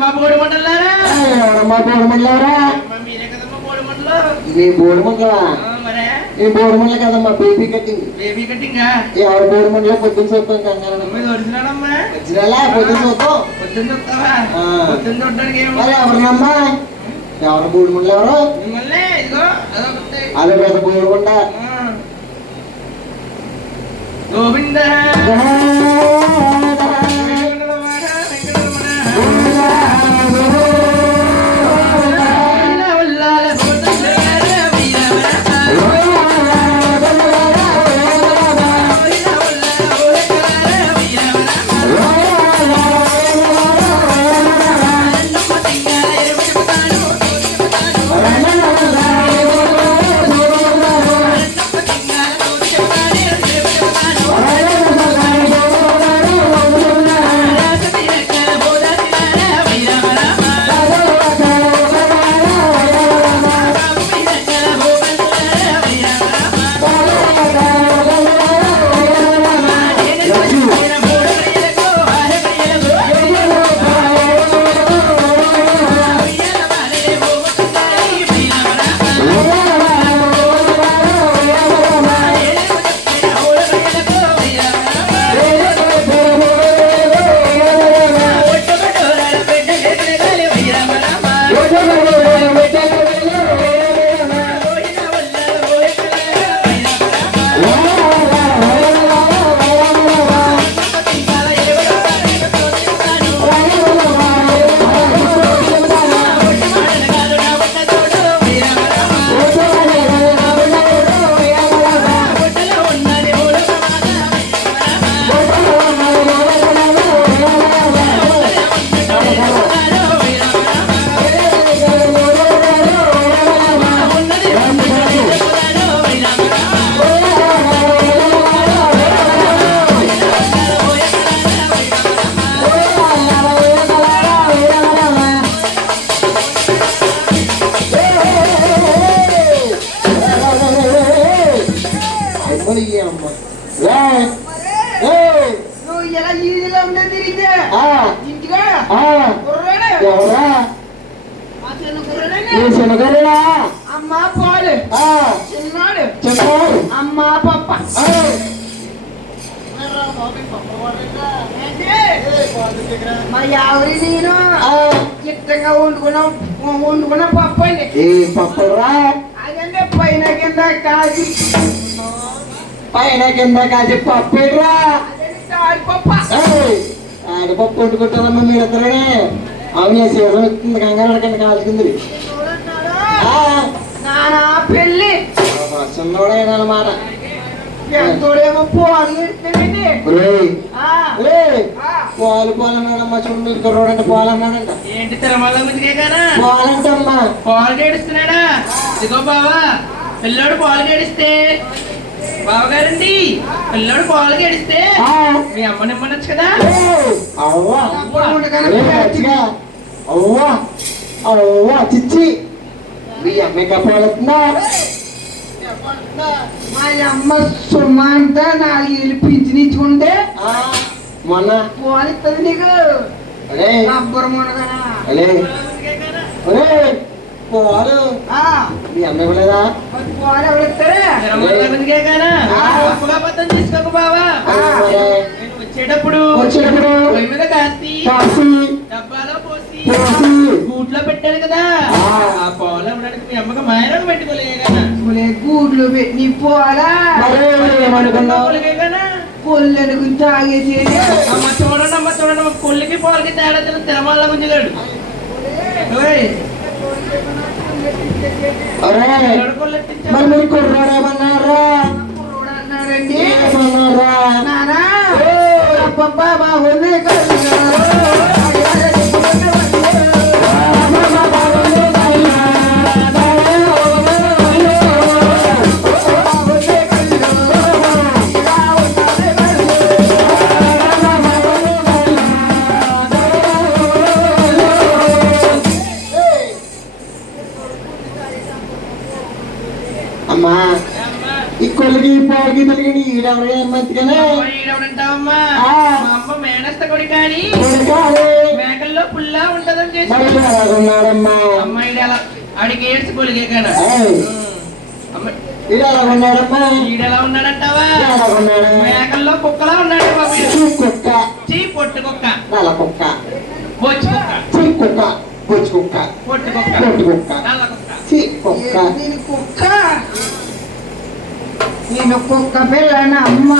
మా బోడి మండలారా? మా బోడి మండలు. నీ బోరమండల కదమ్మా బేబీ కట్టింగ్ బేబీ కట్టింగా ఎవరు బోరమండలో పొద్దున చూస్తాం కంగారు ఒరిజినమ్మా వచ్చినా పొద్దున చూద్దాం. పొద్దున్న చూస్తావా? ఆ. పొద్దున్న చూడడానికి ఎవరినమ్మా? ఎవరు? బోరమండలు ఎవరు అదే పెద్ద బోరమండ. గోవింద. శనగరేనా అమ్మ పాలు. చిన్నాడు. చెప్పు. అమ్మ పప్ప? మరి ఎవరి నేను. ఆ, చిట్టంగా వండుకున్నాం. వండుకున్న పప్పు అండి. ఏ పప్పురా అదంటే పైన కింద కాజు. పైన కింద కాసి పప్పేరా అదంటే తాడి పప్ప. ఏయ్, ఆడపప్పు వండుకుంటారమ్మా మీరిద్దరే అవునే సీజన్ వస్తుంది కంగారు పడకండి కాల్చుకుంది చూడన్నాడు. ఆ, నానా పెళ్ళి. చిన్నోడైనా పోలు ఎడుతాడండి ఒరేయ్, ఆ, ఒరేయ్, ఆ. పాలు పాలు అన్నాడమ్మా చూడు కుర్రోడంటే పాలు అన్నాడంట ఏంటి తిరుమల పాలంటమ్మా. పాలు గేడుస్తున్నాడా? ఇదిగో బావా పిల్లోడు పాలు గేడిస్తే. బావగారండి పిల్లోడు పాలు గేడిస్తే ఆ, మీ అమ్మ నిమ్మనొచ్చు కదా అవ్వా. అవ్వా. అవ్వా చిచ్చి. మీ అమ్మాయి కప్పాలవుతుందా మా అమ్మ సుమ అంటే నాలుగు పింఛన్ ఇచ్చుకుంటే మొన్న. పాలు ఇస్తుంది నీకు అరే. రబ్బర్ ఆ, మీ అమ్మాయి ఇవ్వలేదా? మరి పాలు ఎవరు ఇస్తారా? తీసుకోకు బావా. వచ్చేటప్పుడు వచ్చేటప్పుడు కాసి డబ్బాలో పోసి గూట్లో పెట్టాను కదా. ఆ. ఆ పాలు మీ అమ్మకి మాయరం పెట్టుకోలే గూడ్లు పెట్టి మరి ఏమనుకున్నావు? కొల్లెను గురించి తాగేసేది. అమ్మ చూడండి అమ్మ చూడండి అమ్మ కొల్లికి పాలకి తేడా తెలియదు తిరమల్ల గుంజగాడు ఓయ్, అరే పిల్లోడు కొల్లెట్టించాడు. మరి మీరు కుర్రాడు ఏమన్నారా కుర్రోడు అన్నాడండి ఏమన్నారా నానా అబ్బబ్బా బాగుంది మా అమ్మ మేనస్త కొడి కానీ కొడుకాలే. మేకల్లో పుల్లా ఉంటదని చేసి అమ్మాయి అడిగి ఏడ్చి కొలిగే కాడ ఏయ్. అమ్మ ఈడు ఎలాగున్నాడమ్మా ఈడెలా ఉన్నాడంటావా? మేకల్లో కుక్కలా ఉన్నాడు కుక్క. చీ పొట్టు కుక్క. నల్ల కుక్క. బొచ్చు కుక్క. చీ కుక్క. బొచ్చు కుక్క. పొట్టు కుక్క. పొట్టు కుక్క. చీ కుక్క. కుక్క? నేను కుక్క పిల్లనమ్మా నేను కుక్క పిల్లనా